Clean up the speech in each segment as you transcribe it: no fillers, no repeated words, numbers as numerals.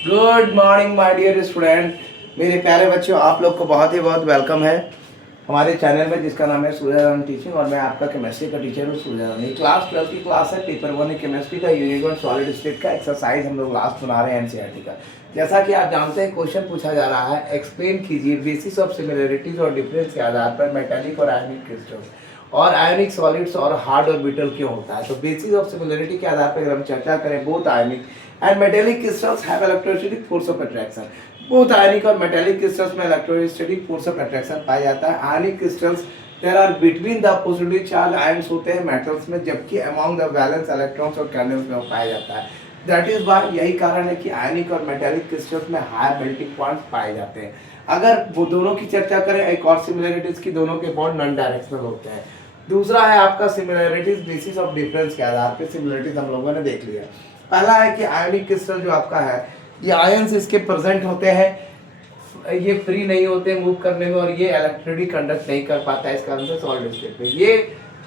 Good morning my dear student. मेरे प्यारे बच्चों, आप लोग को बहुत ही बहुत वेलकम है हमारे चैनल में जिसका नाम है सूर्यनारायण टीचिंग। और मैं आपका केमिस्ट्री का टीचर हूँ सूर्यनारायण। ये क्लास 12 की क्लास है। पेपर 1 है केमिस्ट्री का, यूनिट 1 सॉलिड स्टेट का एक्सरसाइज हम लोग लास्ट बना रहे हैं एनसीईआरटी का। जैसा कि आप जानते हैं, क्वेश्चन पूछा जा रहा है, एक्सप्लेन कीजिए बेसिस ऑफ सिमिलरिटीज और डिफरेंस के आधार पर मेटालिक और आयनिक क्रिस्टल्स और आयनिक सॉलिड्स और हार्ड ऑर्बिटल क्यों होता है। तो बेसिस ऑफ सिमिलरिटी के आधार पर अगर हम चर्चा करें, both ionic and metallic crystals have electrostatic force of attraction. Both ionic और मेटेलिक क्रिस्टल्स में इलेक्ट्रोस्टैटिक फोर्स ऑफ अट्रैक्शन पाया जाता है। Ionic crystals there are between the positive charge ions होते हैं मेटल्स में, जबकि अमॉन्ग द वैलेंस इलेक्ट्रॉन्स और कर्नल्स में पाया जाता है। दैट इज वाई, यही कारण है कि आयनिक और मेटेलिक क्रिस्टल्स में हाई मेल्टिंग पॉइंट्स पाए जाते हैं। अगर वो दोनों की चर्चा करें, एक और सिमिलरिटीज की, दोनों के बॉन्ड नॉन डायरेक्शनल होते हैं। दूसरा है आपका सिमिलरिटीज बेसिस ऑफ डिफरेंस के आधार पर। सिमिलरिटीज हम लोगों ने देख लिया। पहला है कि आयनिक क्रिस्टल जो आपका है, ये आयंस इसके प्रेजेंट होते हैं, ये फ्री नहीं होते मूव करने में, और ये इलेक्ट्रिसिटी कंडक्ट नहीं कर पाता है, इसका आंसर सॉलिड स्टेट में। ये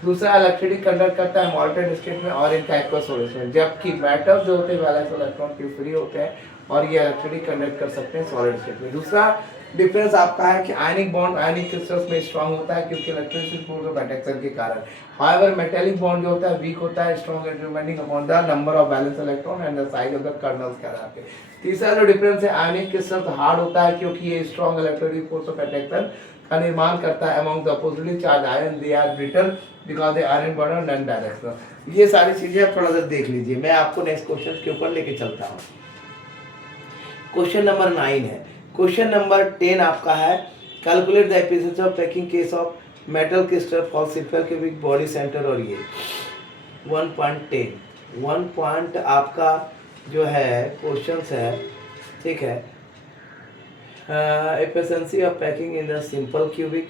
दूसरा इलेक्ट्रिसिटी कंडक्ट करता है मॉल्टेड स्टेट में और इनका एक्वस सॉलिड में, जबकि मेटल्स जो होते हैं वैलेंस इलेक्ट्रॉन के फ्री होते हैं और ये इलेक्ट्रिसिटी कंडक्ट कर सकते हैं सॉलिड स्टेट में। दूसरा डिफरेंस आपका है कि आयनिक बॉन्ड आयनिक क्रिस्टल्स में स्ट्रांग होता है क्योंकि इलेक्ट्रिसिटी फोर्स ऑफ अट्रैक्शन के कारण। हाउएवर मेटेलिक बॉन्ड जो होता है वीक होता है, strong depending upon the number of valence electron and the size of the colonel's के आधार पे। तीसरा जो डिफरेंस है, आयनिक क्रिस्टल हार्ड होता है क्योंकि ये strong electric force of attraction का निर्माण करता है among the oppositely charged ion. They are brittle because they iron bond और नॉन डायरेक्शनल। ये सारी चीजें आप थोड़ा सा देख लीजिए। मैं आपको नेक्स्ट क्वेश्चन के ऊपर लेके चलता हूँ। क्वेश्चन नंबर 9 है। क्वेश्चन नंबर 10 आपका है, calculate the efficiency of packing case of metal crystal for simple cubic body centre. और ये 1.10 1 पॉइंट आपका जो है क्वेश्चंस है, ठीक है। Efficiency of packing in the simple cubic,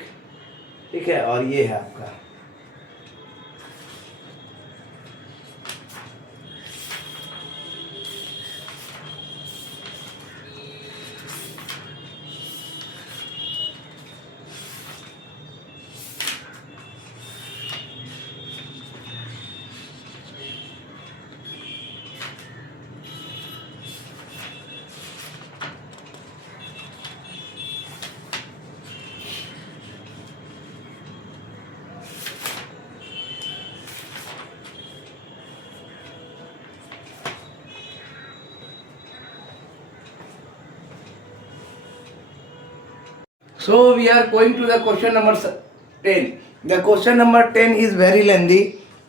ठीक है। और ये है आपका So we are going to the question number 10. The question number 10 is very lengthy,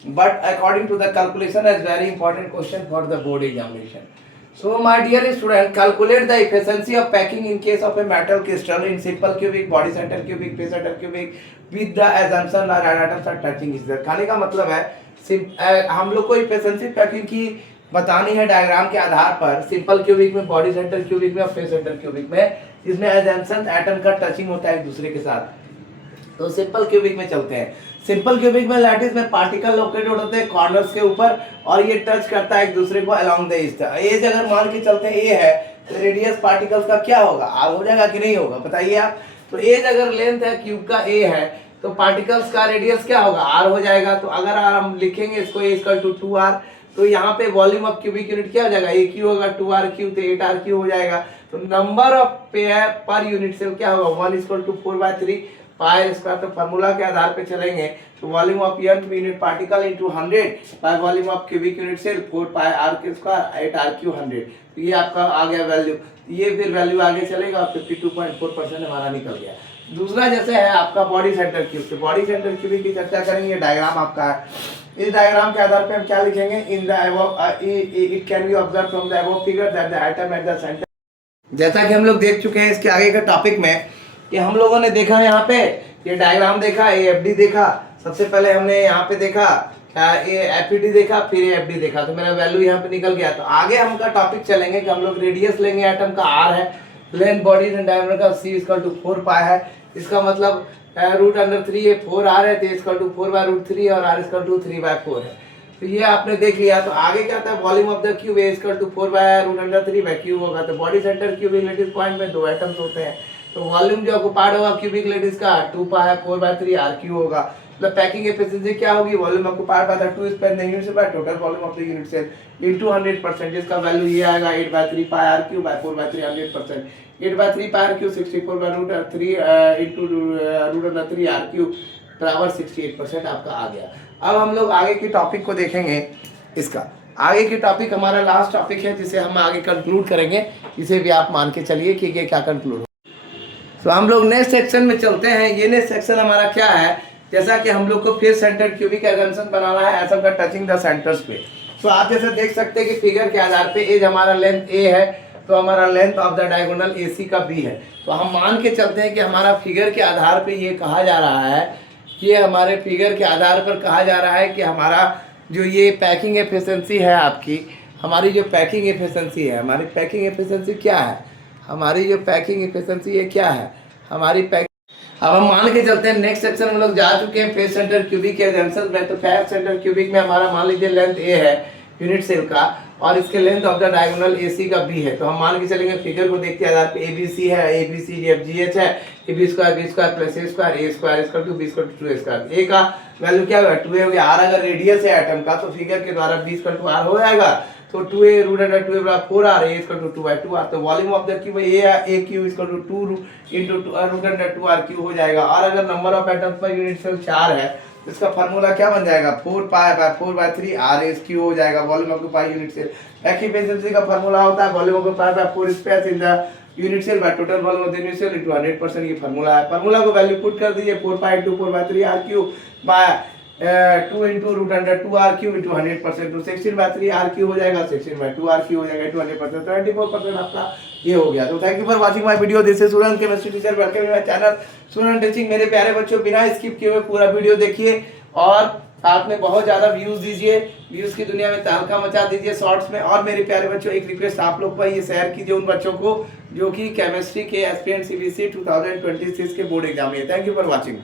but according to the calculation is very important question for the board examination. So my dear student, calculate the efficiency of packing in case of a metal crystal in simple cubic, body center cubic, face center cubic with the assumption that atoms are touching each other. कहने का मतलब है हम लोग को efficiency packing की बतानी है डायग्राम के आधार पर। सिंपल क्यूबिक में, बॉडी सेंटर क्यूबिक में और फेस सेंटर क्यूबिक में, इसमें एजम्पशन एटम का टचिंग होता है एक दूसरे के साथ। तो सिंपल क्यूबिक में चलते हैं। सिंपल क्यूबिक में लैटिस में पार्टिकल लोकेटेड होते हैं कॉर्नर्स के ऊपर और ये टच करता है एक दूसरे को अलोंग द ईस्ट। एज अगर मान के चलते हैं ए है तो रेडियस पार्टिकल्स का क्या होगा, आर हो जाएगा कि नहीं होगा, बताइए आप। तो एज अगर लेंथ है क्यूब का ए है तो पार्टिकल्स का रेडियस क्या होगा, आर हो जाएगा। तो अगर हम लिखेंगे इसको ए इक्वल टू 2r, तो यहाँ पे वॉल्यूम ऑफ क्यूबिक यूनिट क्या हो जाएगा, ए क्यू होगा, 2r क्यू तो 8r क्यू हो जाएगा। तो number of pair per unit cell क्या होगा, 1 इक्वल टू 4/3 पाई स्क्वायर। तो फार्मूला के आधार पे चलेंगे तो volume of unit particle into 100 by volume of cubic unit cell 4 pi r के स्क्वायर 8r क्यू 100। तो ये आपका आ गया वैल्यू। ये फिर वैल्यू आगे चलेगा और 52.4% हमारा निकल गया। दूसरा जैसे है आपका बॉडी सेंटर क्यूब। तो बॉडी सेंटर क्यूबिक की चर्चा करेंगे, डायग्राम आपका है। इस डायग्राम के आधार पे हम क्या लिखेंगे, in the above it can be observe from the above figure that the atom at the centre. जैसा कि हम लोग देख चुके हैं इसके आगे का टॉपिक में कि हम लोगों ने देखा है यहाँ पे ये डायग्राम देखा, ए एफ डी देखा। सबसे पहले हमने यहाँ पे देखा ए एफ डी देखा, फिर ए एफ डी देखा। तो मेरा वैल्यू यहाँ पे निकल गया। तो आगे हम का टॉपिक चलेंगे कि हम लोग रेडियस लेंगे एटम का आर है, लेंथ बॉडी एंड डायमीटर का सी इक्वल टू 4 पाई है। इसका मतलब √3 है, 4r है, तो इक्वल टू 4/√3 और r इक्वल टू 3/4 है। तो ये आपने देख लिया। तो आगे क्या था, volume of the cube equal to 4/√3 cube होगा। तो body center cubic lattice point में 2 एटम्स होते हैं, तो वॉल्यूम जो ऑक्युपाइड होगा क्यूबिक लैटिस का 2 पाई 4/3 r क्यू होगा। मतलब पैकिंग एफिशिएंसी क्या होगी, volume occupied by the two sphere the unit by total volume of the unit cell into 100%, जिसका वैल्यू ये आएगा 8/3 pi r cube by 4/3 100%। 8/3 pi r cube 64/√3 into √3 r cube बराबर 68% आपका आ गया। अब हम लोग आगे की टॉपिक को देखेंगे। इसका आगे की टॉपिक हमारा लास्ट टॉपिक है जिसे हम आगे कंक्लूड करेंगे। इसे भी आप मान के चलिए कि ये क्या कंक्लूड हो। तो हम लोग नेक्स्ट सेक्शन में चलते हैं। ये नेक्स्ट सेक्शन हमारा क्या है, जैसा कि हम लोग को फेस सेंटर क्यूबिक एजम्पशन बनाना है एसम का टचिंग द सेंटर्स पे। तो आप जैसे देख सकते हैं कि फिगर के आधार पे एज हमारा लेंथ ए है, तो हमारा length of the diagonal A C का बी है। तो हम मान के चलते हैं कि हमारा फिगर के आधार पे ये कहा जा रहा है कि हमारे फिगर के आधार पर कहा जा रहा है कि हमारा जो ये पैकिंग एफिशिएंसी है आपकी, हमारी जो पैकिंग एफिशिएंसी है, हमारी पैकिंग एफिशिएंसी क्या है, हमारी जो पैकिंग एफिशिएंसी है क्या है हमारी पैकिंग। अब हम मान के चलते हैं नेक्स्ट सेक्शन हम लोग जा चुके हैं फेस सेंटर क्यूबिक के एग्जांपल में। तो फेस सेंटर क्यूबिक में हमारा मान लीजिए लेंथ ए है यूनिट सेल का और इसके length of the diagonal AC का बी है। तो हम मान के चलेंगे फिगर को देखते आधार पे एबीसी है, एबीसी एफ जी एच है, b square plus a square equal to b square to 2 square. A का वैल्यू क्या होगा 2a हो गया। आर अगर रेडियस है एटम का तो फिगर के द्वारा बी स्क्वायर टू आर हो जाएगा। तो 2a √2a बराबर 4r a equal to 2/2r। तो volume of the cube a cube equal to 2 into √2r cube हो जाएगा। और अगर number of atoms per unit cell 4 है तो इसका फार्मूला क्या बन जाएगा 4π/4/3 r s क्यूब हो जाएगा। Volume occupied unit cell packing efficiency का फार्मूला होता है volume occupied by 4 space in the unit cell by total volume of the unit cell into 100%। ये फार्मूला है। फार्मूला को वैल्यू पुट कर दीजिए 4π * 4/3 r cube by 2 into √2r cube into 100%। तो 16/3 r cube हो जाएगा, 16/2 r क्यूब हो जाएगा into 100%। 24% आपका ये हो गया। तो thank you for watching my video. This is student chemistry teacher, welcome to my channel student teaching. मेरे प्यारे बच्चों, बिना स्किप किए हुए पूरा वीडियो देखिए और साथ में बहुत ज़्यादा व्यूज़ दीजिए। व्यूज़ की दुनिया में तहलका मचा दीजिए शॉर्ट्स में। और मेरे प्यारे बच्चों, एक रिक्वेस्ट आप लोग पर ये शेयर कीजिए उन बच्चों को जो कि केमिस्ट्री के एस्पिरेंट CBSE 2026 के बोर्ड एग्जाम में। Thank you for watching.